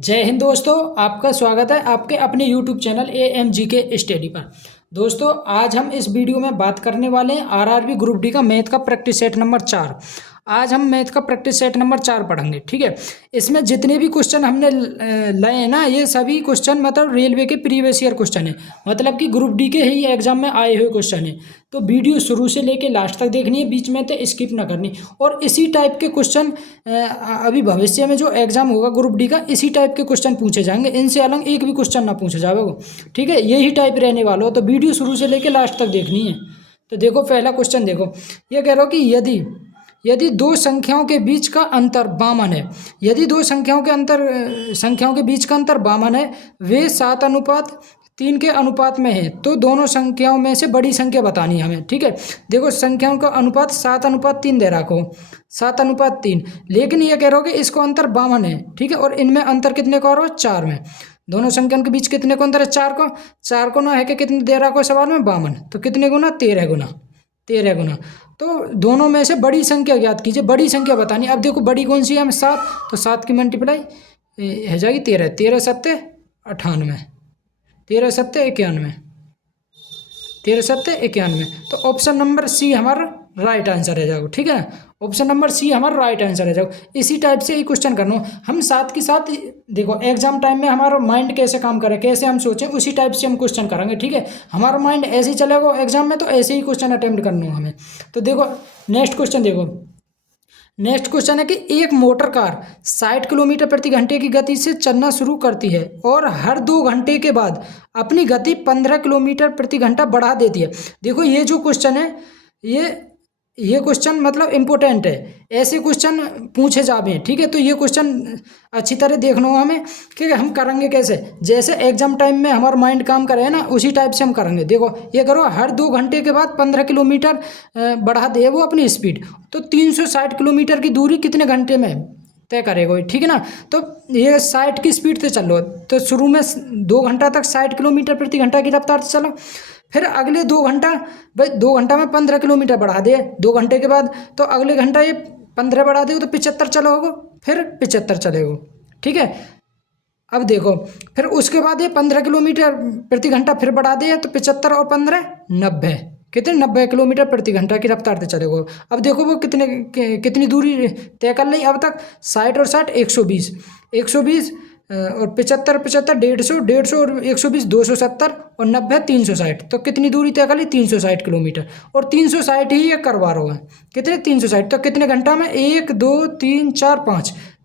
जय हिंद दोस्तों, आपका स्वागत है आपके अपने YouTube चैनल AMGK स्टडी पर। दोस्तों, आज हम इस वीडियो में बात करने वाले हैं आरआरबी ग्रुप डी का मैथ का प्रैक्टिस सेट नंबर 4। आज हम मैथ का प्रैक्टिस सेट नंबर 4 पढ़ेंगे। ठीक है, इसमें जितने भी क्वेश्चन हमने लाए हैं ना, ये सभी क्वेश्चन मतलब रेलवे के प्रीवियस ईयर क्वेश्चन है, मतलब कि ग्रुप डी के ही एग्जाम में आए हुए क्वेश्चन है। तो वीडियो शुरू से लेके लास्ट तक देखनी है, बीच में तो स्किप ना करनी। और इसी टाइप के क्वेश्चन अभी भविष्य में जो एग्जाम होगा ग्रुप डी का, इसी टाइप के क्वेश्चन पूछे जाएंगे, इनसे अलग एक भी क्वेश्चन ना पूछा जाएगा। ठीक है, यही टाइप रहने वाला हो, तो वीडियो शुरू से लेके लास्ट तक देखनी है। तो देखो, पहला क्वेश्चन देखो, ये कह रहा हो कि यदि दो संख्याओं के बीच का अंतर बामन है, यदि दो संख्याओं के बीच का अंतर बामन है, वे 7:3 के अनुपात में है, तो दोनों संख्याओं में से बड़ी संख्या बतानी है हमें। ठीक है, देखो संख्याओं का अनुपात 7:3 दे रखो, 7:3, लेकिन ये कह रहा हो कि इसको अंतर बामन है। ठीक है, और इनमें अंतर कितने को आ रहा हो? 4 में। दोनों संख्याओं के बीच कितने को अंतर है? 4 को ना है कि कितने दे रखो सवाल में? बामन। तो कितने गुना? 13 गुना, 13 गुना। तो दोनों में से बड़ी संख्या ज्ञात कीजिए, बड़ी संख्या बतानी। अब देखो बड़ी कौन सी है? हमें 7, तो 7 की मल्टीप्लाई हो जाएगी 13, 13 सत्ते 98, 13 सत्ते 91, 13 सत्ते 91। तो ऑप्शन नंबर सी हमारा राइट आंसर है जाओ। ठीक है, ऑप्शन नंबर सी हमारा राइट आंसर है जाओ। इसी टाइप से ये क्वेश्चन करना हम साथ के साथ। देखो एग्जाम टाइम में हमारा माइंड कैसे काम करे, कैसे हम सोचें, उसी टाइप से हम क्वेश्चन करेंगे। ठीक है, हमारा माइंड ऐसे ही चलेगा एग्जाम में, तो ऐसे ही क्वेश्चन अटेम्प्ट करना हो हमें। तो देखो नेक्स्ट क्वेश्चन देखो, नेक्स्ट क्वेश्चन है कि एक मोटर कार 60 किलोमीटर प्रति घंटे की गति से चलना शुरू करती है और हर 2 घंटे के बाद अपनी गति 15 किलोमीटर प्रति घंटा बढ़ा देती है। देखो ये जो क्वेश्चन है, ये क्वेश्चन मतलब इम्पोर्टेंट है, ऐसे क्वेश्चन पूछे जावे। ठीक है, तो ये क्वेश्चन अच्छी तरह देखना हो हमें कि हम करेंगे कैसे। जैसे एग्जाम टाइम में हमारा माइंड काम करे ना, उसी टाइप से हम करेंगे। देखो ये करो, हर 2 घंटे के बाद 15 किलोमीटर बढ़ा दे वो अपनी स्पीड, तो 360 किलोमीटर की दूरी कितने घंटे में तय करेगा? ठीक है ना, तो ये 60 की स्पीड से चलो, तो शुरू में 2 घंटा तक 60 किलोमीटर प्रति घंटा की रफ्तार से चलो, फिर अगले 2 घंटा, भाई 2 घंटा में 15 किलोमीटर बढ़ा दे 2 घंटे के बाद, तो अगले घंटा ये 15 बढ़ा देगा तो 75 चलोगे, फिर 75 चलेगा। ठीक है, अब देखो फिर उसके बाद ये 15 किलोमीटर प्रति घंटा फिर बढ़ा दिया, तो 75 और 15 90, कितने? 90 किलोमीटर प्रति घंटा की रफ्तार से चलेगा। अब देखो वो कितनी दूरी तय कर ली अब तक? 60 और 60 120, 120 और 75 75 150, 150 और 120 270 और 90 360, तो कितनी दूरी तय कर ली? 360 किलोमीटर। और 360 ही ये करवा रहा है, कितने? 360। तो कितने घंटा में? 1 2 3 4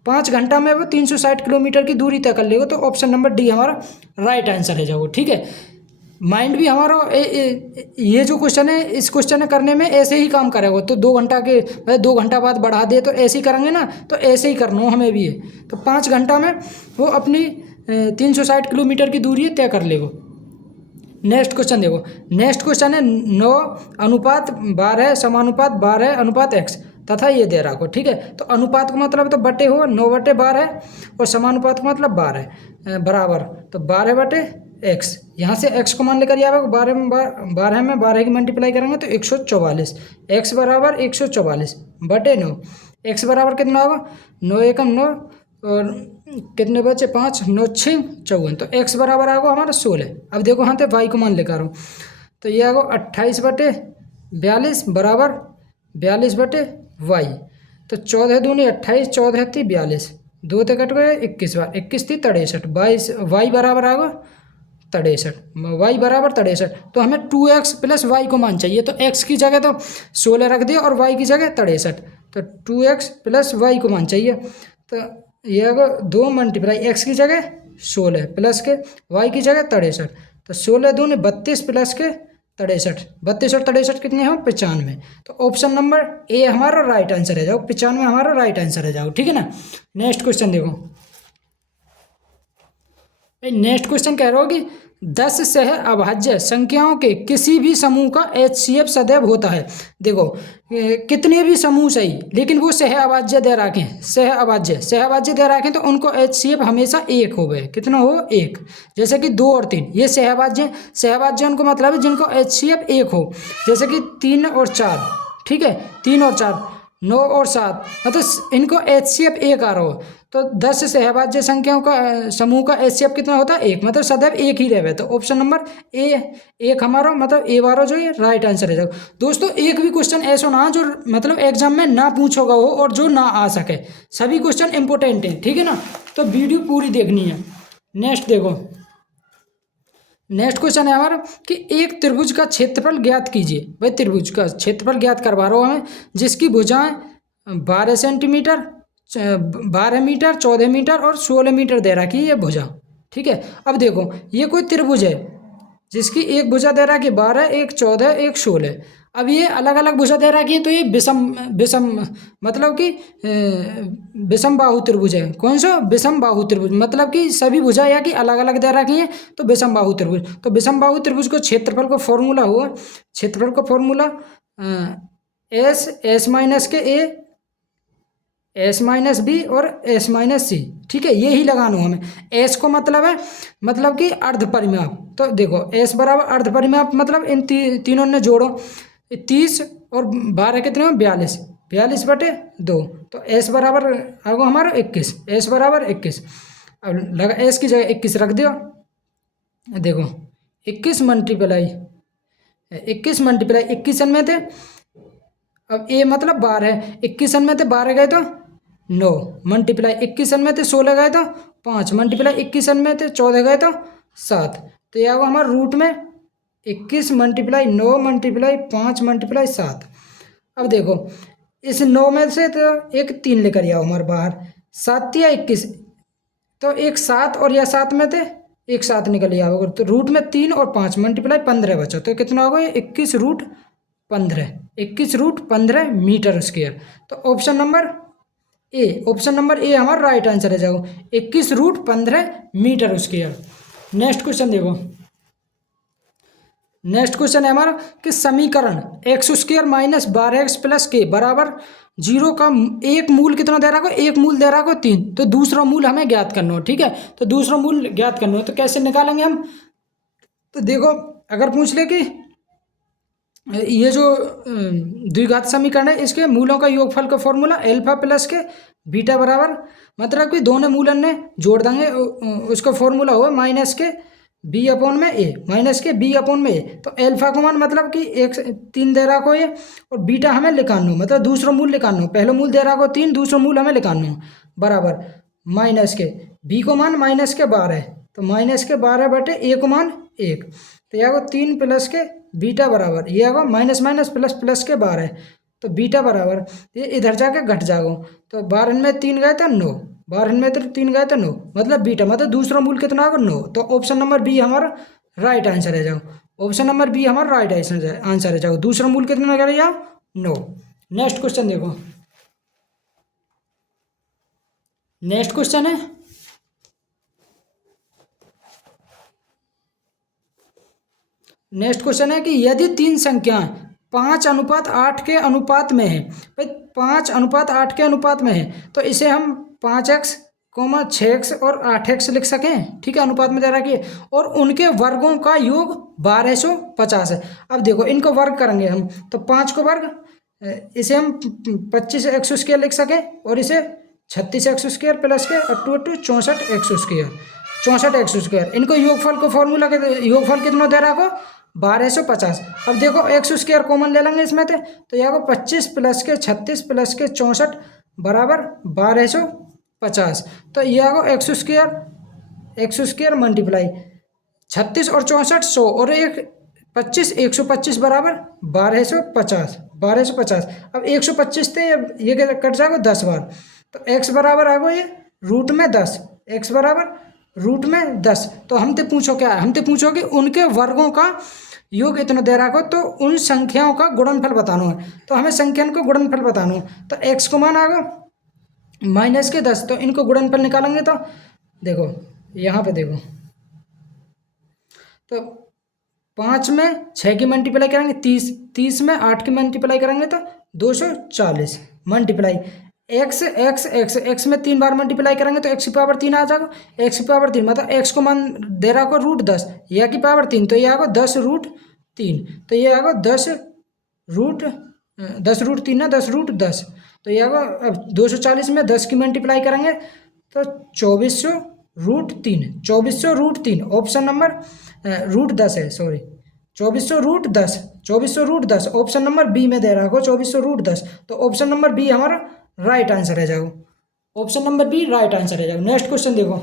5 घंटा में वो 360 किलोमीटर की दूरी तय कर लेगा। तो ऑप्शन नंबर डी हमारा राइट आंसर है जाओ। ठीक है, माइंड भी हमारा ये जो क्वेश्चन है, इस क्वेश्चन करने में ऐसे ही काम करेगा। तो 2 घंटा के 2 घंटा बाद बढ़ा दे, तो ऐसे ही करेंगे ना, तो ऐसे ही करना हो हमें भी है। तो 5 घंटा में वो अपनी 360 किलोमीटर की दूरी तय कर लेगा। नेक्स्ट क्वेश्चन देखो, नेक्स्ट क्वेश्चन है 9:12 समानुपात 12:x तथा ये दे रखो। ठीक है, तो अनुपात का मतलब तो बटे हो 9/12 और समानुपात का मतलब 12 बराबर, तो 12/x। यहाँ से x को मान लेकर आएगा, 12 में 12 की मल्टीप्लाई करेंगे तो 144, x बराबर 144 बटे 9। x बराबर कितना होगा? 9 एकम 9 और कितने बचे? 5, 9 6 54, तो x बराबर आएगा हमारा 16। अब देखो हाँ, तो y को मान लेकर हूँ, तो ये आएगा 28/42 बराबर 42/y। तो 14 दूनी 28, 14 थी 42, 2 ते कट गए 21 बार, 21 थी 63, 22 y बराबर आएगा 63, y बराबर 63। तो हमें 2x प्लस y को मान चाहिए, तो x की जगह तो 16 रख दिया और y की जगह 63, तो 2x प्लस y को मान चाहिए। तो ये अगर 2 मल्टीप्लाई x की जगह 16 प्लस के y की जगह 63, तो 16 दूनी 32 प्लस के 63, 32 और 63 कितने हैं? 95। तो ऑप्शन नंबर ए हमारा राइट आंसर है जाओ, 95 हमारा राइट आंसर है जाओ। ठीक है ना, नेक्स्ट क्वेश्चन देखो, नेक्स्ट क्वेश्चन कह रहा हो कि 10 सह अभाज्य संख्याओं के किसी भी समूह का HCF सदैव होता है। देखो कितने भी समूह सही, लेकिन वो सह अभाज्य दे रखें, सह अभाज्य दे रखें, तो उनको HCF हमेशा 1 हो गए। कितना हो? 1। जैसे कि 2 और 3 ये सहअभाज्य उनको मतलब है जिनको HCF 1 हो, जैसे कि 3 और 4। ठीक है, 3 और 4, 9 और 7, मतलब इनको HCF 1 आ रहा हो। तो 10 सहभाज्य संख्याओं का समूह का एचसीएफ कितना होता है 1, मतलब सदैव एक ही रहे। तो ऑप्शन नंबर ए एक हमारा मतलब ए बारो जो ये राइट आंसर है। दोस्तों एक भी क्वेश्चन ऐसा ना जो मतलब एग्जाम में ना पूछोगा हो और जो ना आ सके, सभी क्वेश्चन इंपॉर्टेंट है, ठीक है ना। तो वीडियो पूरी देखनी है। नेक्स्ट देखो, नेक्स्ट क्वेश्चन है हमारा कि एक त्रिभुज का क्षेत्रफल ज्ञात कीजिए। भाई त्रिभुज का क्षेत्रफल ज्ञात करवा रहा हूँ हमें, जिसकी भुजाएं 12 सेंटीमीटर, 12 मीटर, 14 मीटर और 16 मीटर दे रखी है ये भुजा, ठीक है। अब देखो ये कोई त्रिभुज है जिसकी एक भुजा दे रखी 12, एक 14, एक 16। अब ये अलग अलग भुजा दे रखी है, तो ये विषम विषम मतलब कि विषम बाहु त्रिभुज है। कौन सा? विषम बाहु त्रिभुज, मतलब कि सभी भुजा या कि अलग अलग दे रखी है, तो विषम बाहु त्रिभुज। तो विषम बाहु त्रिभुज को क्षेत्रफल का फॉर्मूला हुआ, क्षेत्रफल का फॉर्मूला एस माइनस के ए, एस माइनस बी और एस माइनस सी, ठीक है। यही लगाना हमें। एस को मतलब है मतलब कि अर्ध परिमाप। तो देखो एस बराबर अर्ध परिमाप, मतलब इन तीनों ने जोड़ो, 30 और 12 कितने हो 42, 42/2। तो एस बराबर आगो हमारा 21, एस बराबर 21। अब लगा एस की जगह 21 रख दियो। देखो 21 मल्टीप्लाई 21 मल्टीप्लाई 21 में थे, अब ए मतलब 12 है, 21 में थे 12 गए तो 9 मल्टीप्लाई 21 में थे 16 गए तो 5 मल्टीप्लाई 21 में थे 14 गए तो 7। तो यह होगा हमारा रूट में 21 मल्टीप्लाई 9 मल्टीप्लाई 5 मल्टीप्लाई 7। अब देखो इस 9 में से तो एक 3 लेकर आओ हमारे बाहर, 7 या 21, तो एक 7 और या 7 में थे एक 7 निकल आओगे, तो रूट में 3 और 5 मल्टीप्लाई 15 बचा। तो कितना होगा ये 21√15, 21√15 मीटर स्क्वायर। तो option number A, option number A हमारा राइट आंसर है जाओ, 21√15 मीटर स्क्वायर। नेक्स्ट क्वेश्चन देखो, नेक्स्ट क्वेश्चन है हमारा कि समीकरण x² माइनस 12x प्लस के बराबर 0 का एक मूल कितना दे रहा है? एक मूल दे रहा है 3, तो दूसरा मूल हमें ज्ञात करना हो, ठीक है। तो दूसरा मूल ज्ञात करना हो तो कैसे निकालेंगे हम? तो देखो अगर पूछ ले कि ये जो द्विघात समीकरण है इसके मूलों का योगफल का फॉर्मूला अल्फा प्लस के बीटा बराबर, मतलब कि दोनों मूलन ने जोड़ देंगे, उसका फॉर्मूला हुआ माइनस के बी अपॉन में ए, माइनस के बी अपॉन में ए। तो अल्फा को मान मतलब कि 3 दे रहा को ये, और बीटा हमें लिखाना हो, मतलब दूसरा मूल लिखाना हो। पहला मूल दे रहा को 3, दूसरा मूल हमें लिखाना हो बराबर माइनस के बी को मान माइनस के 12, तो माइनस के 12/ए को मान 1। तो यह 3 प्लस के बीटा बराबर ये आएगा माइनस माइनस प्लस प्लस के 12, तो बीटा बराबर ये इधर जाके घट जाएगा। तो 12 में 3 गए तो 9, 12 में 3 गए तो 9, मतलब बीटा मतलब दूसरा मूल कितना होगा 9। तो ऑप्शन नंबर बी हमारा राइट आंसर है जाओ, ऑप्शन नंबर बी हमारा राइट आंसर है जाओ, दूसरा मूल कितना करें या 9। नेक्स्ट क्वेश्चन देखो, नेक्स्ट क्वेश्चन है नेक्स्ट क्वेश्चन है कि यदि 3 संख्याएं 5:8 के अनुपात में है, भाई 5:8 के अनुपात में है, तो इसे हम 5x, 6x और 8x लिख सकें, ठीक है। अनुपात में दे रखिए और उनके वर्गों का योग 1250 है। अब देखो इनको वर्ग करेंगे हम, तो 5 को वर्ग, इसे हम 25x² लिख सकें और इसे 36x² प्लस के 2 64x², 64x²। इनको योगफल को फॉर्मूला के योगफल कितना दे रहा को 1250। अब देखो x² कॉमन ले लेंगे इसमें थे, तो यह 25 प्लस के 36 प्लस के 64 बराबर 1250। तो यह x² मल्टीप्लाई 36 और 64 100 और एक 25 125 बराबर 1250, 1250। अब 125 थे ये कट जाएगा 10 बार, तो x बराबर आएगा ये रूट में 10, x बराबर रूट में 10। तो हमसे पूछो क्या है? हमसे पूछो कि उनके वर्गों का योग इतना दे रखा हो, तो उन संख्याओं का गुणनफल बताना है। तो हमें संख्याओं को गुणनफल बताना है, तो x को मान आएगा माइनस के 10, तो इनको गुणनफल निकालेंगे। तो देखो यहाँ पे देखो, तो 5 में 6 की मल्टीप्लाई करेंगे 30, 30 में 8 की मल्टीप्लाई करेंगे तो 240 मल्टीप्लाई x में 3 बार मल्टीप्लाई करेंगे तो x की पावर 3 आ जाएगा, x की पावर 3 मतलब x को मान दे रहा को √10 या की पावर 3, तो ये आएगा 10√3, तो ये आएगा 10√3 ना 10√10, तो ये आएगा। अब 240 में 10 की मल्टीप्लाई करेंगे तो 2400√3, 2400√3 ऑप्शन नंबर √10 है, सॉरी 2400√10, 2400√10 ऑप्शन नंबर बी में दे रहा हो 2400√10, तो ऑप्शन नंबर बी हमारा राइट आंसर है जाओ, option number B right answer है जाओ। नेक्स्ट क्वेश्चन देखो,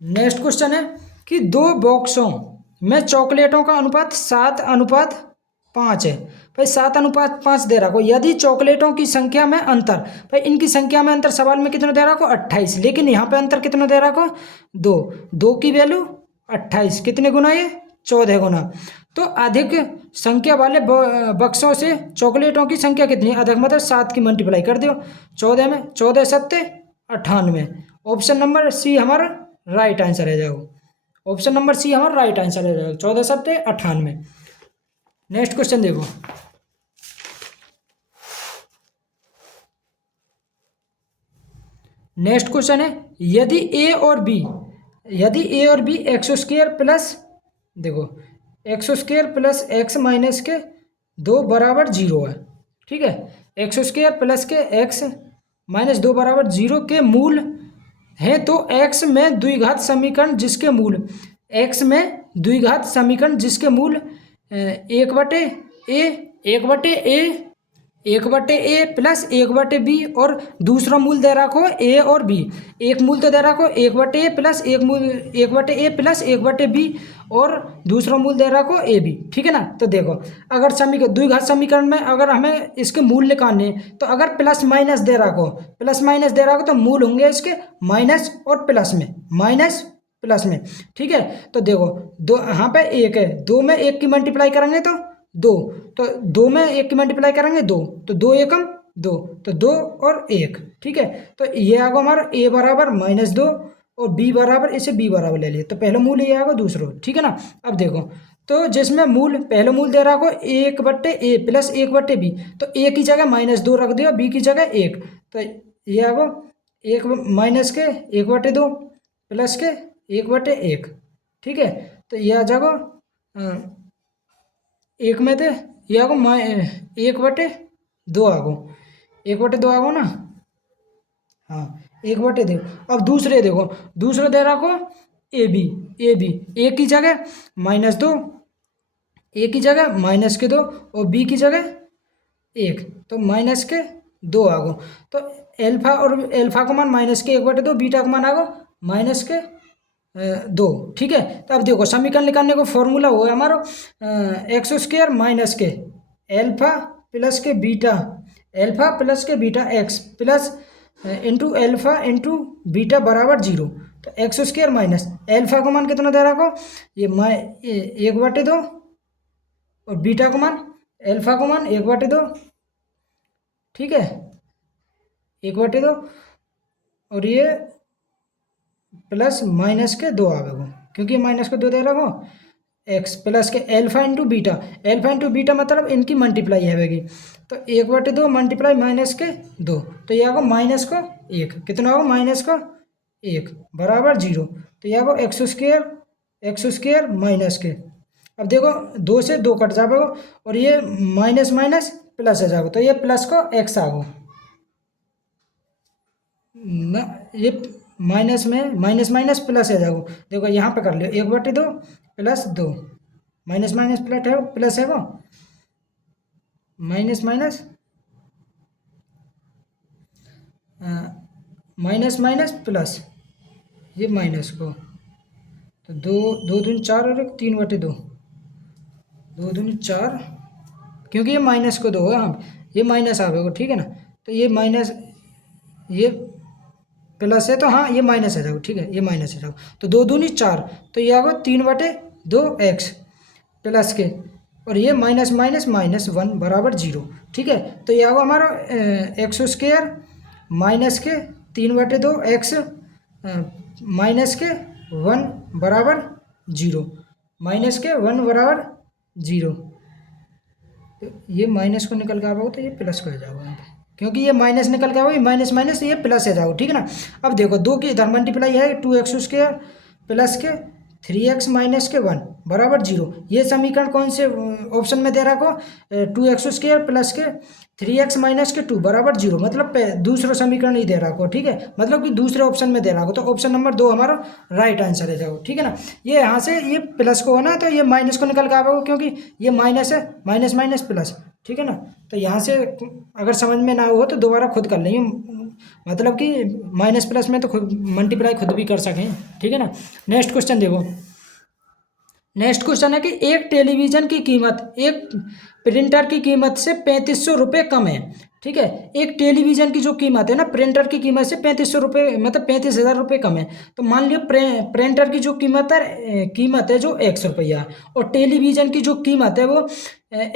नेक्स्ट क्वेश्चन है कि 2 बॉक्सों में चॉकलेटों का अनुपात 7:5 है। भाई 7:5 दे रहा को, यदि चॉकलेटों की संख्या में अंतर, भाई इनकी संख्या में अंतर सवाल में कितना दे रहा को 28, लेकिन यहाँ पे अंतर कितना दे रहा को 2 की वैल्यू 28, कितने गुना ये 14 गुना। तो अधिक संख्या वाले बक्सों से चॉकलेटों की संख्या कितनी है, अधिक मतलब 7 की मल्टीप्लाई कर दो 14 में, 14 7 98, ऑप्शन नंबर सी हमारा राइट आंसर है जाओ, ऑप्शन नंबर सी हमारा राइट आंसर है जाओ, 14 7 98। नेक्स्ट क्वेश्चन देखो, नेक्स्ट क्वेश्चन है यदि ए और बी x² प्लस, देखो x² प्लस x माइनस के 2 बराबर 0 है, ठीक है, x² प्लस के x माइनस 2 बराबर 0 के मूल है, तो x में द्विघात समीकरण जिसके मूल, x में द्विघात समीकरण जिसके मूल 1/a प्लस 1/b और दूसरा मूल दे रखो a और b, एक मूल तो दे रखो 1/a plus 1/a plus 1/b और दूसरा मूल दे रखो ab, ठीक है ना। तो देखो अगर समीकरण द्विघात समीकरण में अगर हमें इसके मूल निकालने, तो अगर प्लस माइनस दे रखो तो मूल होंगे इसके माइनस और प्लस में, माइनस प्लस में, ठीक है। तो देखो दो यहाँ पे 1 है, 2 में 1 की मल्टीप्लाई करेंगे तो 2, तो 2 में 1 की मल्टीप्लाई करेंगे 2, तो 2 एकम 2, तो 2 और 1, ठीक है। तो ये आगे हमारा a बराबर -2 और b बराबर, इसे b बराबर ले लिए, तो पहला मूल ये आएगा दूसरा, ठीक है ना। अब देखो तो जिसमें मूल पहला मूल दे रहा को 1/a प्लस 1/b, तो a की जगह -2 रख दिया, b की जगह 1, तो ये आगो 1 माइनस के 1/2 प्लस के 1/1, ठीक है। तो ये आ जाएगा 1 में थे, ये आगो 1/2 आगो, 1/2 आगो ना, हाँ 1/2। अब दूसरे देखो, दूसरा दे रहा को ए बी, ए की जगह -2, ए की जगह -2 और बी की जगह 1, तो -2 आगो। तो एल्फा और एल्फा का मान -1/2, बीटा का मान आगो -2, ठीक है। तो अब देखो समीकरण निकालने को फॉर्मूला हुआ है हमारा x² माइनस के एल्फा प्लस के beta x plus into alpha into beta बराबर 0, तो x² माइनस एल्फा का मान कितना दे रहा को ये 1/2 और बीटा का मान एल्फा का मान 1/2, ठीक है, 1/2 और ये प्लस माइनस के 2 आवेगो, क्योंकि माइनस के 2 दे रहा हो x प्लस के एल्फा इंटू बीटा मतलब इनकी मल्टीप्लाई है, तो 1/2 मल्टीप्लाई -2, तो ये आगो -1, कितना होगा -1 बराबर 0, तो ये आगो x² माइनस के। अब देखो 2 से 2 कट जाएगा और ये माइनस माइनस प्लस आ जाएगा, तो ये प्लस को x आगो ना, ये माइनस में माइनस प्लस आ जाएगा, देखो यहाँ पे कर लियो 1/2 प्लस 2, माइनस प्लस है प्लस है वो माइनस प्लस, ये माइनस को, तो 2 दूनी 4 और 3/2, 2 दूनी 4, क्योंकि ये माइनस को 2 है, हाँ ये माइनस आवेगा, ठीक है ना। तो ये माइनस ये प्लस है, तो हाँ ये माइनस आ जाएगा, ठीक है, ये माइनस आ जाएगा, तो 2 दूनी 4, तो ये आएगा 3/2x प्लस के, और ये -1 बराबर 0, ठीक है। तो ये आएगा हमारा x² माइनस के 3/2x माइनस के 1 बराबर 0, माइनस के 1 बराबर 0, तो ये माइनस को निकल के आएगा तो ये प्लस को हो जाएगा यहाँ पे, क्योंकि ये माइनस निकल के आएगा, माइनस ये प्लस हो जाएगा, ठीक है ना। अब देखो 2 की इधर मल्टीप्लाई है 2x² प्लस के 3x माइनस के 1 बराबर 0, ये समीकरण कौन से ऑप्शन में दे रहा को 2x² प्लस के 3x माइनस के 2 बराबर 0, मतलब दूसरा समीकरण ही दे रहा को, ठीक है, मतलब कि दूसरे ऑप्शन में दे रहा को, तो ऑप्शन नंबर 2 हमारा राइट आंसर है जाओ, ठीक है ना। ये यहाँ से ये प्लस को होना तो ये माइनस को निकल के आएगा, क्योंकि ये माइनस है, माइनस माइनस प्लस, ठीक है ना। तो यहाँ से अगर समझ में ना हो तो दोबारा खुद कर लेंगे, मतलब कि माइनस प्लस में तो खुद मल्टीप्लाई खुद भी कर सकें, ठीक है ना। नेक्स्ट क्वेश्चन देखो। नेक्स्ट क्वेश्चन है कि एक टेलीविज़न की कीमत एक प्रिंटर की कीमत से 3500 रुपये कम है, ठीक है। एक टेलीविज़न की जो कीमत है ना, प्रिंटर की कीमत से 3500 रुपये, मतलब 35,000 रुपये कम है। तो मान लियो प्रिंटर की जो कीमत है जो 100 रुपया, और टेलीविज़न की जो कीमत है वो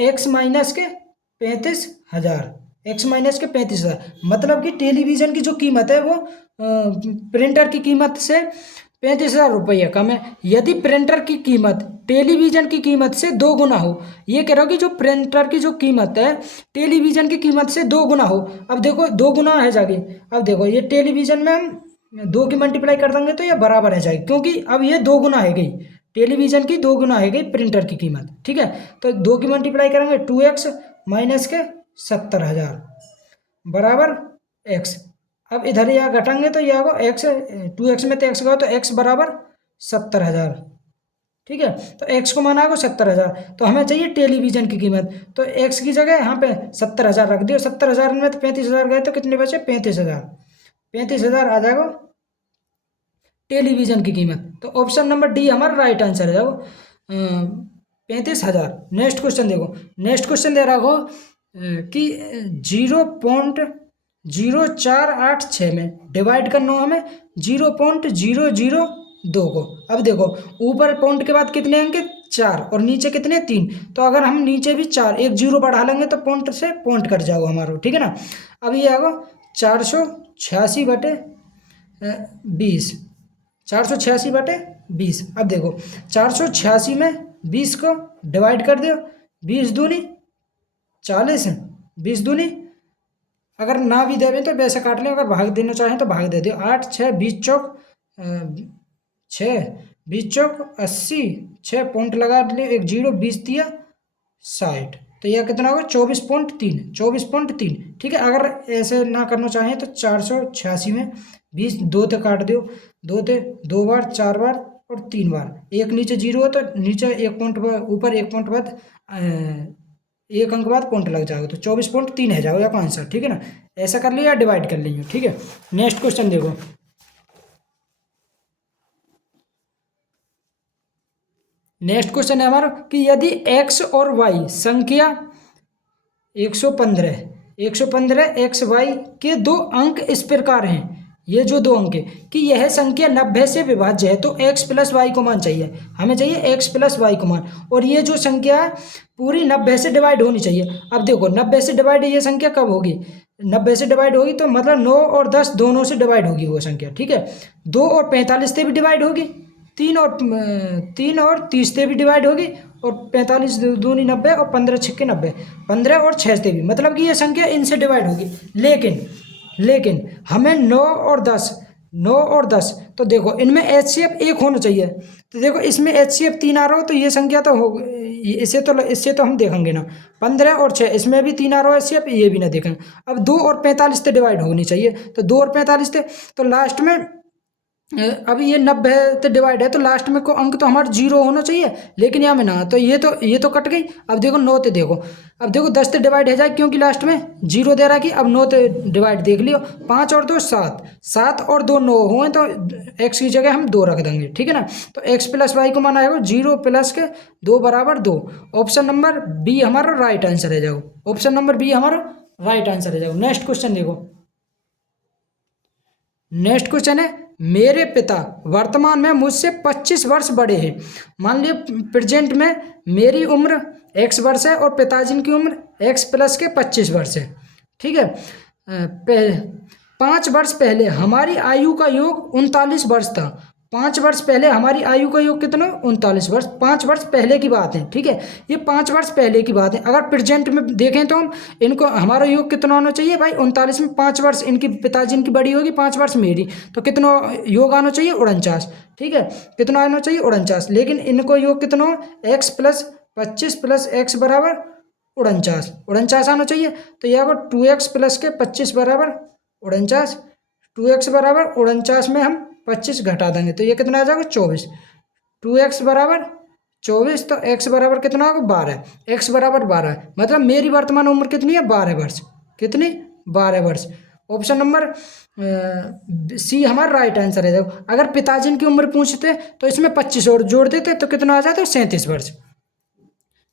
एक्स माइनस के 35,000, एक्स माइनस के 35,000, मतलब कि टेलीविज़न की जो कीमत है वो प्रिंटर की कीमत से 35,000 रुपये कम है। यदि प्रिंटर की कीमत टेलीविज़न की कीमत से 2 गुना हो, ये कह रहा हूँ कि जो प्रिंटर की जो कीमत है टेलीविज़न की कीमत से 2 गुना हो। अब देखो 2 गुना है जाएगी, अब देखो ये टेलीविज़न में हम 2 की मल्टीप्लाई कर देंगे तो ये बराबर है जाएगी, क्योंकि अब ये 2 गुना है गई, टेलीविज़न की 2 गुना है गई प्रिंटर की कीमत, ठीक है। तो 2 की मल्टीप्लाई करेंगे 2x माइनस के 70,000 बराबर x। अब इधर यहाँ घटाएंगे तो यह होगा एक्स, 2x में तो x गया तो x बराबर 70,000, ठीक है। तो x को माना है 70,000, तो हमें चाहिए टेलीविज़न की कीमत, तो x की जगह यहाँ पे 70,000 रख दियो। 70,000 में तो 35,000 गए तो कितने बचे 35,000, 35,000 आ जाएगा टेलीविज़न की कीमत। तो ऑप्शन नंबर डी हमारा राइट आंसर है जाओ 35,000। नेक्स्ट क्वेश्चन देखो। नेक्स्ट क्वेश्चन दे रहा हो कि 0.0486 में डिवाइड करना हो हमें 0.002 को। अब देखो ऊपर पॉइंट के बाद कितने अंक 4 और नीचे कितने 3, तो अगर हम नीचे भी 4 एक जीरो बढ़ा लेंगे तो पॉइंट से पॉइंट कट जाओ हमारा, ठीक है ना। अब ये आएगा 486/20, 486/20। अब देखो 486 में 20 को डिवाइड कर दो, 20 दूनी 40, 20 दूनी, अगर ना भी देवें तो वैसे काट लें, अगर भाग देना चाहें तो भाग दे दो। 8 6 20 चौक 6, 20 चौक 80, 6 पॉइंट लगा ले, एक जीरो, 20 दिया 60, तो यह कितना होगा 24.3, 24.3, ठीक है। अगर ऐसे ना करना चाहें तो 486 में 20 2 ते काट दो, 2 ते 2 बार, 4 बार और 3 बार, एक नीचे जीरो हो तो नीचे एक पॉइंट ऊपर एक पॉइंट बाद एक अंक बाद पॉइंट लग जाएगा, तो 24.3 है जाएगा आपका आंसर, ठीक है ना। ऐसा कर लिया डिवाइड कर लीजिए, ठीक है। नेक्स्ट क्वेश्चन देखो। नेक्स्ट क्वेश्चन है हमारा कि यदि x और y संख्या 115 XY के 2 अंक इस प्रकार हैं, ये जो 2 अंक है कि यह संख्या 90 से विभाज्य है, तो x प्लस वाई को मान चाहिए, हमें चाहिए x प्लस वाई को मान, और ये जो संख्या है पूरी 90 से डिवाइड होनी चाहिए। अब देखो 90 से डिवाइड ये संख्या कब होगी, 90 से डिवाइड होगी तो मतलब 9 और 10 दोनों से डिवाइड होगी वो संख्या, ठीक है। 2 और 45 से भी डिवाइड होगी, 3 और 30 से भी डिवाइड होगी, और 45 दूनी 90 और 15 छक्के 90, 15 और 6 से भी, मतलब कि ये संख्या इनसे डिवाइड होगी। लेकिन हमें 9 और 10, तो देखो इनमें HCF 1 होना चाहिए, तो देखो इसमें HCF 3 आ रहा हो तो ये संख्या तो हो, इससे तो हम देखेंगे ना। 15 और 6 इसमें भी 3 आ रहा हो HCF, ये भी ना देखेंगे। अब 2 और 45 से डिवाइड होनी चाहिए, तो 2 और 45 से, तो लास्ट में अब ये 90 से डिवाइड है तो लास्ट में को अंक तो हमारा 0 होना चाहिए, लेकिन यहाँ में ना, तो ये तो कट गई। अब देखो 9 से देखो, अब देखो 10 से डिवाइड है जाए क्योंकि लास्ट में 0 दे रहा है कि, अब 9 से डिवाइड देख लियो, 5 और 2 7, 7 और 2 9 हुए तो x की जगह हम 2 रख देंगे, ठीक है ना। तो x प्लस वाई को माना है 0 प्लस के 2 बराबर 2। ऑप्शन नंबर बी हमारा राइट आंसर है जाओ, ऑप्शन नंबर बी हमारा राइट आंसर है जाओ। नेक्स्ट क्वेश्चन देखो। नेक्स्ट क्वेश्चन है मेरे पिता वर्तमान में मुझसे 25 वर्ष बड़े हैं। मान लिया प्रेजेंट में मेरी उम्र x वर्ष है और पिताजी की उम्र x प्लस के 25 वर्ष है, ठीक है। 5 वर्ष पहले हमारी आयु का योग 39 वर्ष था। 5 वर्ष पहले हमारी आयु का योग कितना 39 वर्ष, 5 वर्ष पहले की बात है, ठीक है। ये 5 वर्ष पहले की बात है। अगर प्रेजेंट में देखें तो हम इनको हमारा योग कितना होना चाहिए भाई 39 में 5 वर्ष इनकी पिताजी इनकी बड़ी होगी, 5 वर्ष मेरी, तो कितना योग आना चाहिए 49, ठीक है। कितना आना चाहिए 49, लेकिन इनको योग कितना x प्लस 25 प्लस x बराबर 49, 49 आना चाहिए। तो यह 2x प्लस के 25 बराबर 49, 2x बराबर 49 में हम 25 घटा देंगे तो ये कितना आ जाएगा 24। 2x बराबर 24 तो x बराबर कितना होगा 12, x बराबर 12 मतलब मेरी वर्तमान उम्र कितनी है 12 वर्ष, कितनी 12 वर्ष। ऑप्शन नंबर सी हमारा राइट आंसर है। देखो अगर पिताजी की उम्र पूछते तो इसमें 25 और जोड़ देते तो कितना आ जाता 37 वर्ष।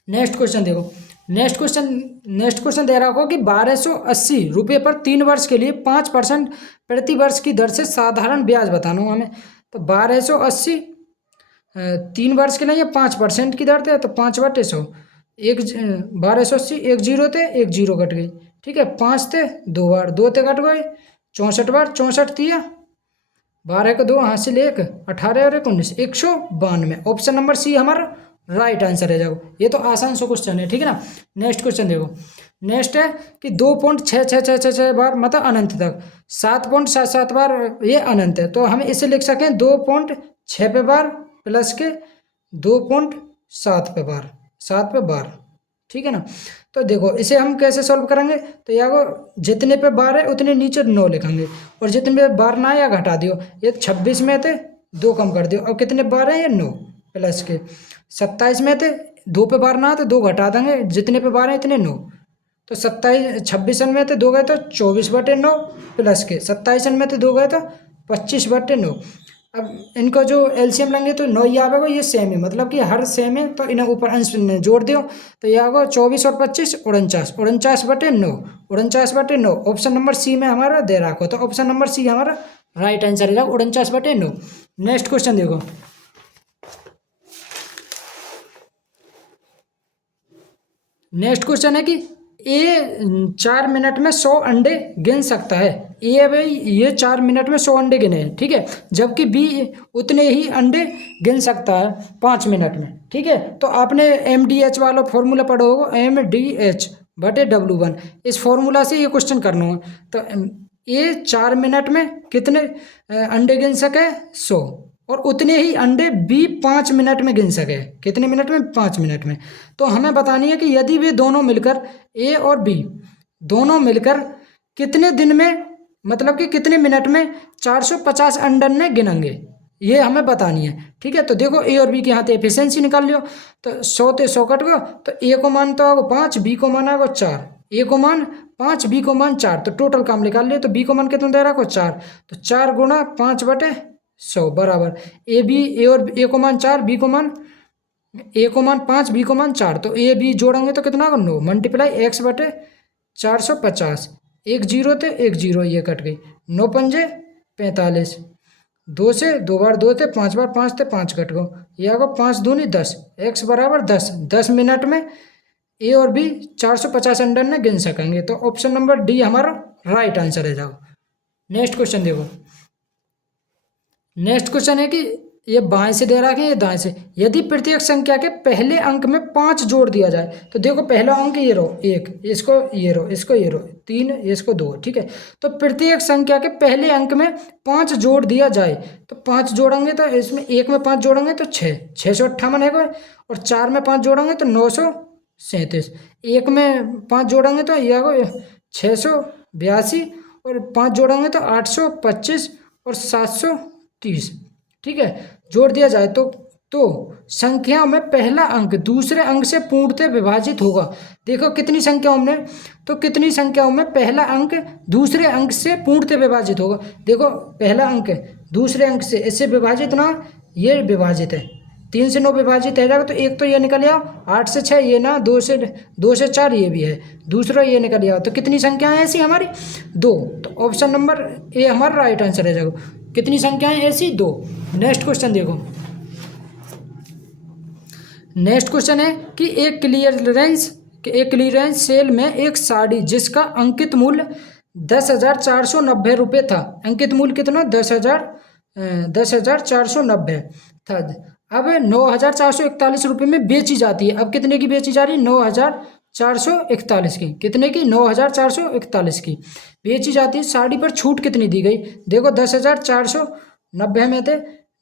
नेक्स्ट क्वेश्चन देखो, नेक्स्ट क्वेश्चन दे रहा होगा कि 1280 रुपये पर 3 वर्ष के लिए 5% प्रति वर्ष की दर से साधारण ब्याज बताना हो हमें। तो 1280 3 वर्ष के लिए ये 5% की दर थे तो 5/100, एक 1280 एक जीरो थे, एक जीरो कट गई, ठीक है। 5 थे 2 बार 2 थे कट गए, 64 बार 64 दिया, 12 को 2 हासिल 1, 18 और 19 192। ऑप्शन नंबर सी हमारा राइट आंसर है। जाओ ये तो आसान सा क्वेश्चन है, ठीक है ना। नेक्स्ट क्वेश्चन देखो, नेक्स्ट है कि 2.6666 बार मतलब अनंत तक, 7.77 बार ये अनंत है तो हम इसे लिख सकें 2.6 पे बार प्लस के 2.7 पे बार, 7 पे बार, ठीक है ना। तो देखो इसे हम कैसे सॉल्व करेंगे, तो या जितने पे बार है उतने नीचे 9 लिखेंगे और जितने पे बार ना या घटा दियो, ये 26 में थे 2 कम कर दियो और कितने बार है ये 9 प्लस के 27 में थे 2 पे बार ना तो 2 घटा देंगे, जितने पे बार है इतने 9, तो 26 में थे 2 गए तो 24/9 प्लस के 27 में थे 2 गए तो 25/9। अब इनको जो एलसीएम लेंगे तो 9 ही आवेगा, ये सेम है मतलब कि हर सेम है तो इन्हें ऊपर अंश जोड़ दियो तो ये आएगा 24 और 25 49, 49/9, 49/9। ऑप्शन नंबर सी में हमारा दे रखो तो ऑप्शन नंबर सी हमारा राइट आंसर है 49/9। नेक्स्ट क्वेश्चन देखो, नेक्स्ट क्वेश्चन है कि ए 4 मिनट में 100 अंडे गिन सकता है। ए भाई ये 4 मिनट में 100 अंडे गिने हैं, ठीक है, जबकि बी उतने ही अंडे गिन सकता है 5 मिनट में, ठीक है। तो आपने MDH वाला फॉर्मूला पढ़ा होगा, MDH/W1, इस फॉर्मूला से ये क्वेश्चन करना है। तो ए 4 मिनट में कितने अंडे गिन सके 100 और उतने ही अंडे बी 5 मिनट में गिन सके, कितने मिनट में 5 मिनट में। तो हमें बतानी है कि यदि वे दोनों मिलकर ए और बी दोनों मिलकर कितने दिन में मतलब कि कितने मिनट में 450 अंडन ने गिनेंगे, ये हमें बतानी है, ठीक है। तो देखो ए और बी के यहाँ एफिशिएंसी निकाल लियो तो 100 ते 100 कट गो तो ए को मान तो आगो 5, बी को मान आगो 4, ए को मान 5 बी को मान 4, तो टोटल काम निकाल लियो। तो बी को मान कितना दे रहा को 4, तो 4 गुणा 5/100 बराबर ए और ए को मान 4, बी को मान ए को मान 5, बी को मान 4, तो ए बी जोड़ेंगे तो कितना होगा 9 मल्टीप्लाई x/450, एक जीरो थे एक जीरो ये कट गई, 9 पंजे 45, 2 से 2 बार 2 थे 5 बार 5 थे 5 कट गो, ये आगो 5 दूनी 10, x बराबर 10, 10 मिनट में ए और बी 450 अंडर ने गिन सकेंगे। तो ऑप्शन नंबर डी हमारा राइट आंसर है। जाओ नेक्स्ट क्वेश्चन देखो, नेक्स्ट क्वेश्चन है कि ये बाएं से दे रहा है ये दाएं से, यदि प्रत्येक संख्या के पहले अंक में 5 जोड़ दिया जाए तो देखो पहला अंक ये रो 1, इसको ये रो, इसको ये रो 3, इसको 2, ठीक है। तो प्रत्येक संख्या के पहले अंक में 5 जोड़ दिया जाए तो 5 जोड़ेंगे तो इसमें 1 में 5 जोड़ेंगे तो 658 है और 4 में 5 जोड़ेंगे तो 937, 1 में 5 जोड़ेंगे तो ये आगो 682 और 5 जोड़ेंगे तो 825 और 730, ठीक है। जोड़ दिया जाए तो संख्या में पहला अंक दूसरे अंक से पूर्णतः विभाजित होगा। देखो कितनी संख्याओं में, तो कितनी संख्याओं में पहला अंक दूसरे अंक से पूर्णतः विभाजित होगा। देखो पहला अंक दूसरे अंक से इससे विभाजित ना, ये विभाजित है 3 से 9 विभाजित है जाएगा तो एक तो ये निकल आओ, 8 से 6 ये ना, 2 से 4 ये भी है, दूसरा ये निकल आओ। तो कितनी संख्याएं ऐसी हमारी 2, तो ऑप्शन नंबर ए हमारा राइट आंसर है। जाओ कितनी संख्याएं ऐसी 2। नेक्स्ट क्वेश्चन देखो, नेक्स्ट क्वेश्चन है कि एक क्लियरेंस सेल में एक साड़ी जिसका अंकित मूल्य 10,490 रुपये था, अंकित मूल्य कितना 10,490 था, अब 9,441 रुपये में बेची जाती है। अब कितने की बेची जा रही है 9,441 की, कितने की 9,441 की बेची जाती है। साड़ी पर छूट कितनी दी गई, देखो 10,490 में थे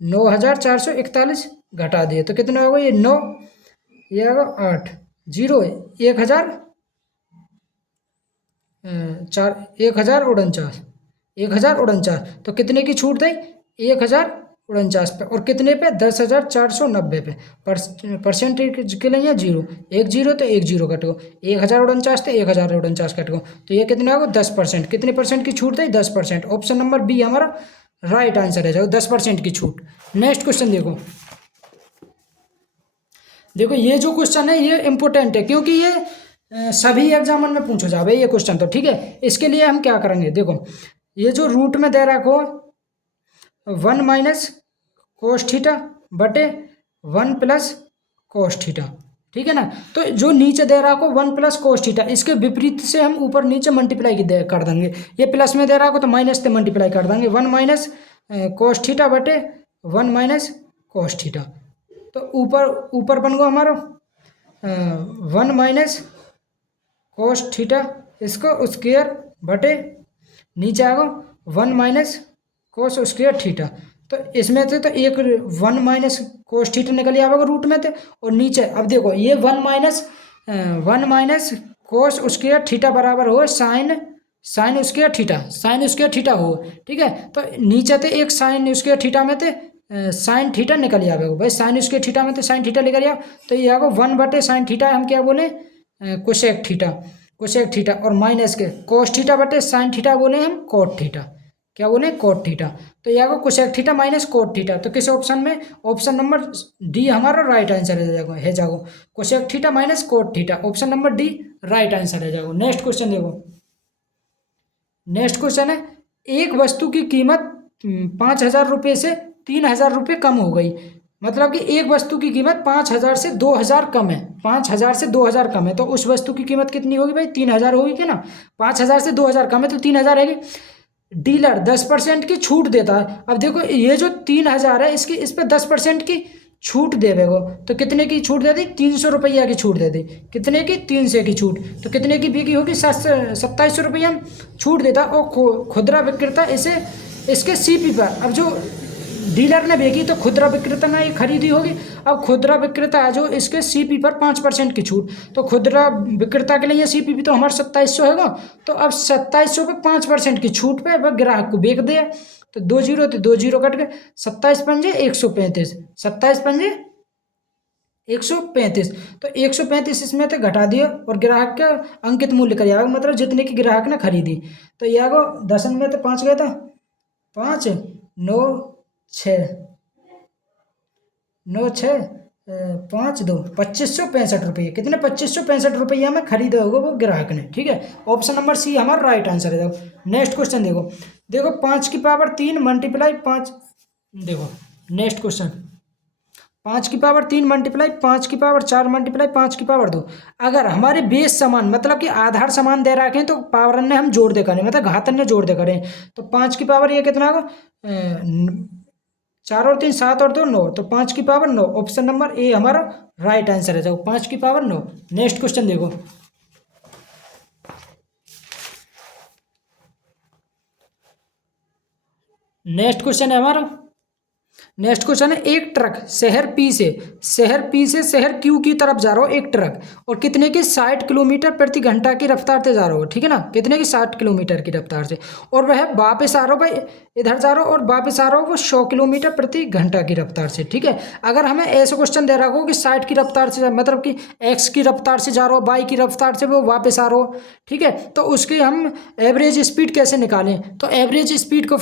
9,441 घटा दिए तो कितना होगा ये 9, ये होगा 8, 0 1000 चार 1049 तो कितने की छूट दी? 1049 पे। और कितने पे? 10,490 पे। परसेंटेज के लिए जीरो, एक जीरो तो एक जीरो कट गो, 1049 तो 1049 कट गो, तो ये कितना होगा? 10%। कितने परसेंट की छूट दी? 10%। ऑप्शन नंबर बी हमारा राइट आंसर है, जाओ 10% की छूट। नेक्स्ट क्वेश्चन देखो। देखो ये जो क्वेश्चन है ये इंपॉर्टेंट है, क्योंकि ये सभी एग्जाम में पूछा जावे ये क्वेश्चन, तो ठीक है। इसके लिए हम क्या करेंगे, देखो ये जो रूट में दे रखो 1 माइनस कोस थीटा बटे 1 प्लस कोस थीटा, ठीक है ना। तो जो नीचे दे रहा को 1 प्लस कोस थीटा, इसके विपरीत से हम ऊपर नीचे मल्टीप्लाई कर देंगे। ये प्लस में दे रहा को तो माइनस से मल्टीप्लाई कर देंगे। 1 माइनस कोस थीटा बटे 1 माइनस कोस थीटा, तो ऊपर ऊपर बन गो हमारा 1 माइनस कोस थीटा इसको स्क्वायर बटे नीचे आ गो 1 माइनस कोस स्क्वायर थीटा। तो इसमें थे तो एक 1 माइनस कोस थीटा निकल आवेगा रूट में थे, और नीचे अब देखो ये 1 माइनस कोस स्क्वायर थीटा बराबर हो साइन स्क्वायर थीटा हो, ठीक है। तो नीचे थे एक साइन स्क्वायर थीटा में थे साइन थीटा निकल आवेगा भाई, साइन स्क्वायर थीटा में तो साइन थीटा निकल आ, तो ये आगो 1 बटे साइन थीटा हम क्या बोले? कोसेक थीटा और माइनस के कोस थीटा बटे साइन थीटा बोले हम कोट थीटा, क्या बोले? Cot theta. तो ये आगो cosec theta minus cot theta, तो किस ऑप्शन में? ऑप्शन नंबर डी हमारा राइट आंसर है जागो cosec theta minus cot theta, option number D right answer है जागो। नेक्स्ट क्वेश्चन देखो। नेक्स्ट क्वेश्चन है, एक वस्तु की कीमत 5,000 रुपये से 3,000 रुपये कम हो गई, मतलब कि एक वस्तु की कीमत 5,000 से 2,000 कम है, 5,000 से 2,000 कम है, तो उस वस्तु की कीमत कितनी होगी भाई? 3,000 होगी क्या ना। 5,000 से 2,000 कम है तो 3,000 है। डीलर 10% की छूट देता है। अब देखो ये जो 3,000 है इसकी इस पर 10% की छूट देवेगो, तो कितने की छूट दे दी? 300 रुपया की छूट दे दी। कितने की? 300 की छूट, तो कितने की बिकी होगी? 2700 रुपया छूट देता। और खुदरा विक्रेता इसे इसके सीपी पर, अब जो डीलर ने बेची तो खुदरा विक्रेता ने ये खरीदी होगी, अब खुदरा विक्रेता जो इसके सीपी पर 5% की छूट, तो खुदरा विक्रेता के लिए सीपी भी तो हमारा 2700 होगा, तो अब 2700 पे 5% की छूट पे वह ग्राहक को बेच दिया, तो 2 जीरो कट गए, 27 पंजे 135, 27 पंजे 135, तो 135 इसमें तो घटा दिया और ग्राहक का अंकित मूल्य कर आएगा, मतलब जितने की ग्राहक ने खरीदी। तो ये आगो 10 में तो 5 गया था, 5 9 6 9 6 5 2 2565 रुपये, कितने? 2565 रुपया में खरीदा होगा वो ग्राहक ने, ठीक है। ऑप्शन नंबर सी हमारा राइट आंसर है। नेक्स्ट क्वेश्चन देखो 5 की पावर 3 मल्टीप्लाई 5, देखो नेक्स्ट क्वेश्चन 5 की पावर 3 मल्टीप्लाई 5 की पावर 4 मल्टीप्लाई 5 की पावर 2। अगर हमारे बेस समान, मतलब कि आधार समान दे रखे हैं, तो पावर ने हम जोड़ दे करें, मतलब घातन ने जोड़ दे करें, तो 5 की पावर ये कितना होगा? 4 और 3 7 और 2 9, तो 5 की पावर 9, ऑप्शन नंबर ए हमारा राइट आंसर है, जाओ 5 की पावर 9। नेक्स्ट क्वेश्चन देखो। नेक्स्ट क्वेश्चन है हमारा, नेक्स्ट क्वेश्चन है, एक ट्रक शहर पी से शहर क्यू की तरफ जा रहा हो, एक ट्रक, और कितने की 60 किलोमीटर प्रति घंटा की रफ्तार से जा रहा हो, ठीक है ना, कितने की 60 किलोमीटर की रफ्तार से, और वह वापस आ रहा हो भाई, इधर जा रहा हो और वापस आ रहा हो वो 100 किलोमीटर प्रति घंटा की रफ्तार से, ठीक है। अगर हमें ऐसा क्वेश्चन दे रहा हो कि 60 की रफ्तार से, मतलब कि एक्स की रफ्तार से जा रहा हो, वाई की रफ्तार से वो वापस आ रहा हो, ठीक है, तो उसकी हम एवरेज स्पीड कैसे निकालें? तो एवरेज स्पीड को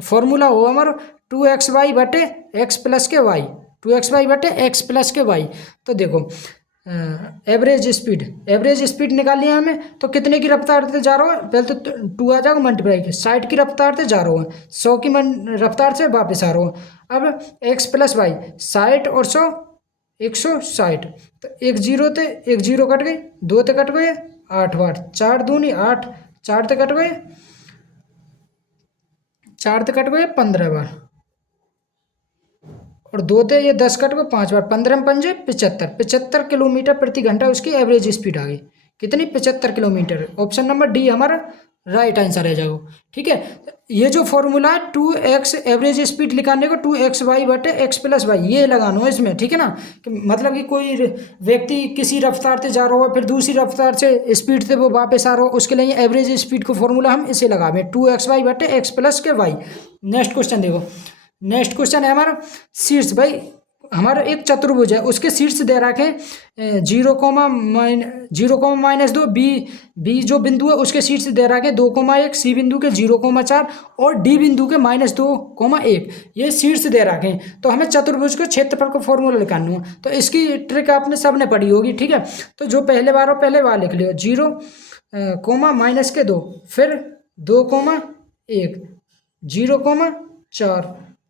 फॉर्मूला हो हमारा 2xy बटे एक्स प्लस के वाई, 2xy बटे एक्स प्लस के वाई। तो देखो एवरेज स्पीड निकाल लिया हमें, तो कितने की रफ्तार से जा रहा हो? पहले तो 2 आ जाएगा मल्टीप्लाई के, 60 की रफ्तार से जा रहा हूँ, 100 की रफ्तार से वापस आ रहा हूँ। अब एक्स प्लस वाई 60 और 100 160, तो 1 जीरो थे 1 जीरो कट गई, 2 ते कट गए 8 बार, 4 दूनी 8, 4 ते कट गए 4 ते कट गए 15 बार, और 2 थे ये 10 कट गए 5 बार, 15 में 5 75 किलोमीटर प्रति घंटा उसकी एवरेज स्पीड आ गई। कितनी? 75 किलोमीटर। ऑप्शन नंबर डी हमारा राइट आंसर है जाओ। ठीक है, ये जो फॉर्मूला है 2x एवरेज स्पीड निकालने को 2xy बटे x प्लस वाई, ये लगाना है इसमें। ठीक है ना, कि मतलब कि कोई व्यक्ति किसी रफ्तार से जा रहा हो फिर दूसरी रफ्तार से स्पीड से वो वापस आ रहा हो, उसके लिए एवरेज स्पीड को फॉर्मूला हम इसे लगावे 2xy बटे x प्लस के वाई। नेक्स्ट क्वेश्चन देखो, नेक्स्ट क्वेश्चन है हमारा शीर्ष। भाई हमारा एक चतुर्भुज है, उसके शीर्ष दे रखे 0,-2, बी जो बिंदु है उसके शीर्ष दे रखे 2,1, सी बिंदु के 0,4 और डी बिंदु के -2,1, ये शीर्ष दे रखे हैं। तो हमें चतुर्भुज के क्षेत्रफल को फॉर्मूला निकालना है। तो इसकी ट्रिक आपने सबने पढ़ी होगी। ठीक है, तो जो पहले बार हो पहले बार लिख लियो, 0,-2, फिर 2,1, 0,4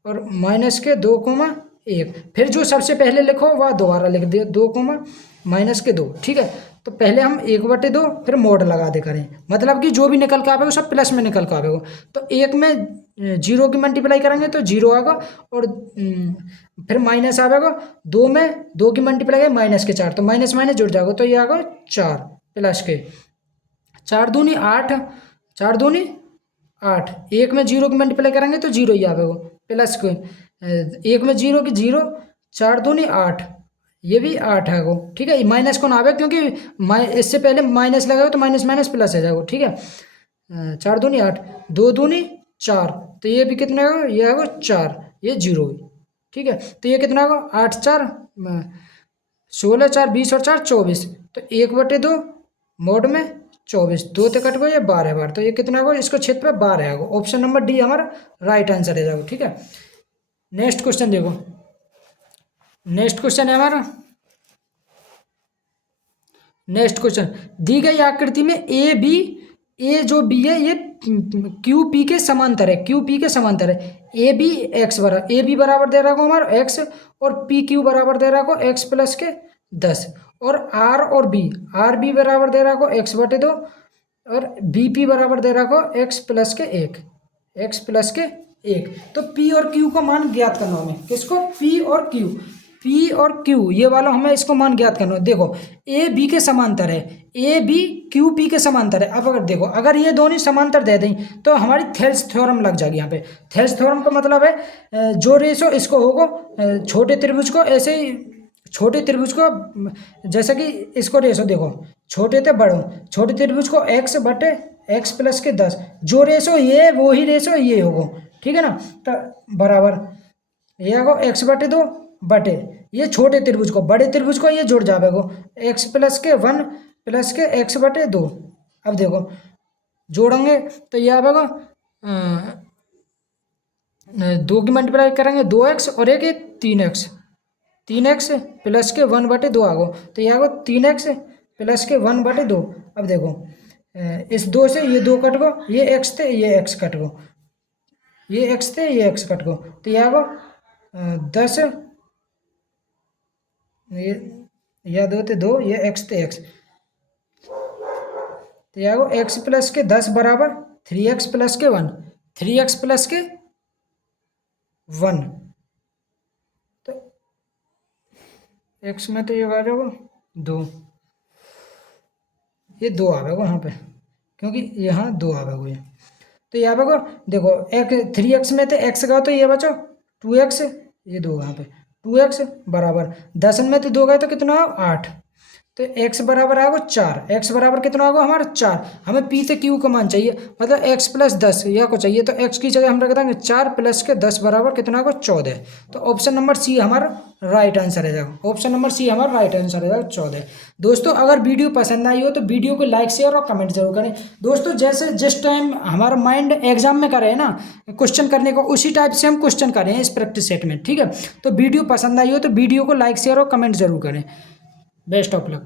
और -2,1, फिर जो सबसे पहले लिखो वह दोबारा लिख दियो 2,-2। ठीक है, तो पहले हम 1/2 फिर मोड लगा दे करें, मतलब कि जो भी निकल के आवेगा सब प्लस में निकल के आवेगा। तो 1 में 0 की मल्टीप्लाई करेंगे तो 0 आएगा और फिर माइनस आवेगा, 2 में 2 की मल्टीप्लाई -4, तो माइनस माइनस जुड़ जाएगा, तो ये आएगा 4 प्लस के 4 दूनी 8, 4 दूनी 8, 1 में 0 की मल्टीप्लाई करेंगे तो 0 ही आवेगा, प्लस के 1 में 0 की 0, 4 दूनी 8, ये भी 8 है वो। ठीक है, माइनस कौन आवे क्योंकि इससे पहले माइनस लगाओ तो माइनस माइनस प्लस आ जाएगा। ठीक है, 4 दूनी 8, 2 दूनी 4, तो ये भी कितना होगा, ये आएगा 4, ये 0। ठीक है, तो ये कितना होगा 8 4 16, 4 20 और 4 24, तो 1/2 मोड में 24, 2 तो कट गए, ये 12 बार, तो ये कितना होगा, इसको क्षेत्र पे 12 आएगा। ऑप्शन नंबर डी हमारा राइट आंसर है जाओ। ठीक है, नेक्स्ट क्वेश्चन देखो, नेक्स्ट क्वेश्चन है हमारा, नेक्स्ट क्वेश्चन दी गई आकृति में ए जो बी है ये क्यू पी के समांतर है, क्यू पी के समांतर है। ए बी बराबर दे रहा को हमारा एक्स और पी क्यू बराबर दे रहा को एक्स प्लस के 10, और आर बी बराबर दे रहा को x/2 और बी पी बराबर दे रहा को x प्लस के 1, तो P और Q का मान ज्ञात करना हमें, किसको, P और Q ये वाला हमें इसको मान ज्ञात करना है। देखो A B के समांतर है, A B Q P के समांतर है। अब अगर देखो अगर ये दोनों समांतर दे दें तो हमारी थेल्स थ्योरम लग जाएगी। यहाँ पे थेल्स थ्योरम का मतलब है जो रेशो इसको होगा छोटे त्रिभुज को, ऐसे ही छोटे त्रिभुज को जैसे कि इसको रेशो देखो छोटे थे बड़ो, छोटे त्रिभुज को x बटे x प्लस के 10, जो रेशो ये वो ही रेशो ये होगा। ठीक है ना, तो बराबर ये आगो x/2 बटे ये छोटे त्रिभुज को, बड़े त्रिभुज को ये जुड़ जाएगा x प्लस के 1 प्लस के x/2। अब देखो जोड़ेंगे तो ये आएगा 2 की मल्टीप्लाई करेंगे 2x और एक 3x प्लस के 1/2 आगो, तो ये आगो 3x प्लस के 1/2। अब देखो इस 2 से ये 2 कट गो, ये x थे ये x कट गो, ये x थे ये x कट गो, तो ये आगो 10, ये 2 थे 2, ये x थे x, तो ये आगो x प्लस के 10 बराबर 3x प्लस के 1, 3x प्लस के 1, तो x में तो ये आ जाएगा 2, ये 2 आवेगा यहाँ पे क्योंकि यहाँ 2 आवेगा ये, तो यहाँ पे देखो 3x में तो x का, तो ये बचो 2x, ये 2 यहाँ पे 2x बराबर 10 में तो 2 गए तो कितना 8, तो x बराबर आएगा 4, x बराबर कितना होगा हमारा 4। हमें p से q का मान चाहिए, मतलब x प्लस 10 यह को चाहिए, तो x की जगह हम रख देंगे 4 प्लस के 10 बराबर कितना होगा 14। तो ऑप्शन नंबर सी हमारा राइट आंसर है जाएगा, ऑप्शन नंबर सी हमारा राइट आंसर है जाएगा 14। दोस्तों अगर वीडियो पसंद आई हो तो वीडियो को लाइक शेयर और कमेंट जरूर करें। दोस्तों जैसे जिस टाइम हमारा माइंड एग्जाम में करे ना क्वेश्चन करने को, उसी टाइप से हम क्वेश्चन करें इस प्रैक्टिस सेट में। ठीक है, तो वीडियो पसंद आई हो तो वीडियो को लाइक शेयर और कमेंट जरूर करें। Best of luck.